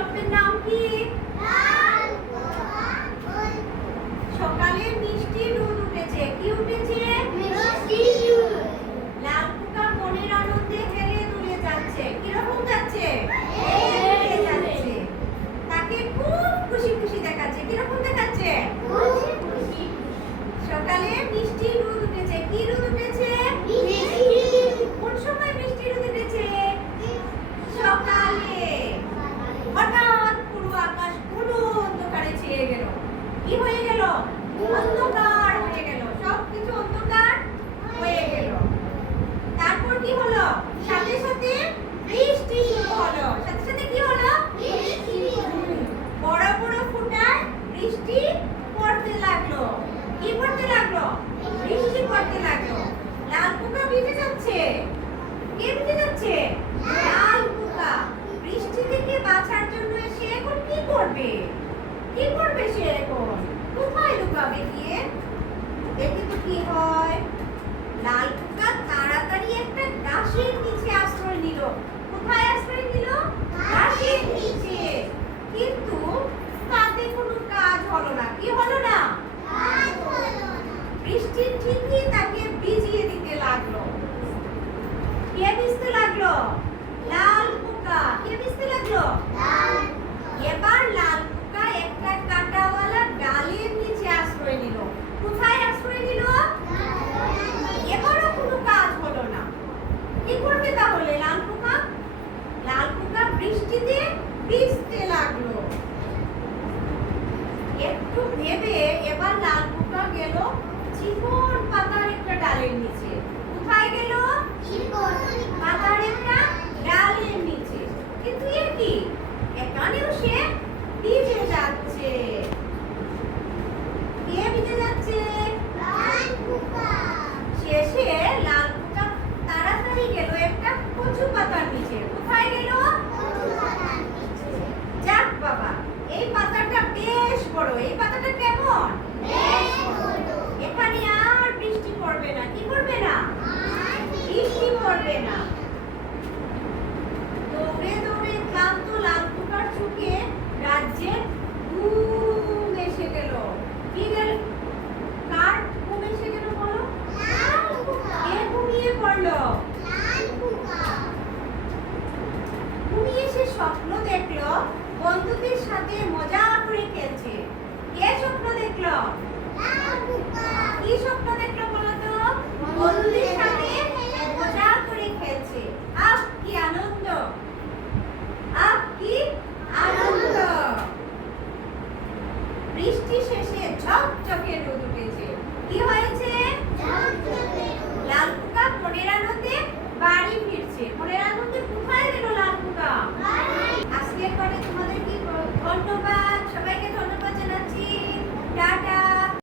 গল্পের নাম কি? সকালে মিষ্টি রোদ উঠেছে। কি উঠেছে? লাল পোকা মনের আনন্দে হেলে দুলে যাচ্ছে। কিরকম যাচ্ছে? হেলে যাচ্ছে। তাকে খুব খুশি খুশি দেখাচ্ছে। কিরকম দেখাচ্ছে? সকালে মিষ্টি রোদ উঠেছে। কি রোদ উঠেছে? কোন সময় মিষ্টি রোদ উঠেছে? সকালে। হঠাৎ পুরো আকাশ পুরো অন্ধকারে ছেয়ে গেল। কি হয়ে গেল? অন্ধকার হয়ে গেল। সবকিছু অন্ধকার হয়ে গেল। তারপর কি হলো? সাথে সাথে বৃষ্টি শুরু হলো। সাথে সাথে কি হলো? বড় বড় ফোঁটায় বৃষ্টি পড়তে লাগলো। কি পড়তে লাগলো? বৃষ্টি পড়তে লাগলো। লাল পোকা ভিজে যাচ্ছে। কে ভিজে যাচ্ছে? লাল পোকা। বৃষ্টি থেকে বাঁচার জন্য সে এখন কি করবে? কি করবে সে এখন? কোথায় লুকাবে গিয়ে? দেখি তো কি হয়। লাল পোকা তাড়াতাড়ি একটা গাছের নিচে আশ্রয় নিল। কোথায় আশ্রয় নিল? গাছের নিচে। কিন্তু তাতে কোনো কাজ হলো না। কি হলো না? বৃষ্টি ঠিকই তাকে ভিজিয়ে দিতে লাগলো। কে ভিজতে লাগলো? লাল পোকা। কে ভিজতে লাগলো? এবার লাল পোকা একটা কাঁটাওয়ালা ডালের নিচে আশ্রয় নিল। কোথায় আশ্রয় নিল? এবারও কোনো কাজ হলো না। কি করবে তাহলে লাল পোকা? লাল পোকা বৃষ্টিতে ভিজতে লাগলো। একটু ভেবে এবার লাল পোকা গেল চিকন পাতার একটা ডালের নিচে। কোথায় গেল? পাতার একটা ডালের নিচে। কিন্তু এর কি? এখানেও সে ভিজে যাচ্ছে। কে ভিজে যাচ্ছে? শেষে লাল পোকা তাড়াতাড়ি গেল একটা কচু পাতার নিচে। কোথায় গেল? যাক বাবা, এই পাতাটা বেশ বড়। এই পাতাটা কেমন? এখানে আর বৃষ্টি পড়বে না। কি পড়বে না? বৃষ্টি পড়বে না। দৌড়ে দৌড়ে ক্লান্ত লাল পোকার চোখে রাজ্যে ঘুম এসে গেল। কি গেল? কার ঘুম এসে গেল বলো? কে ঘুমিয়ে পড়লো? ঘুমিয়ে সে স্বপ্ন দেখলো বন্ধুদের সাথে মজা করে খেলছে। কে স্বপ্ন দেখলো? কি স্বপ্ন দেখলো বলো তো? বন্ধুদের সাথে মজা করে খেলছে। আহ কি আনন্দ! আহ কি আনন্দ! বৃষ্টি শেষে ঝকঝকে রোদ উঠেছে। কি হয়েছে?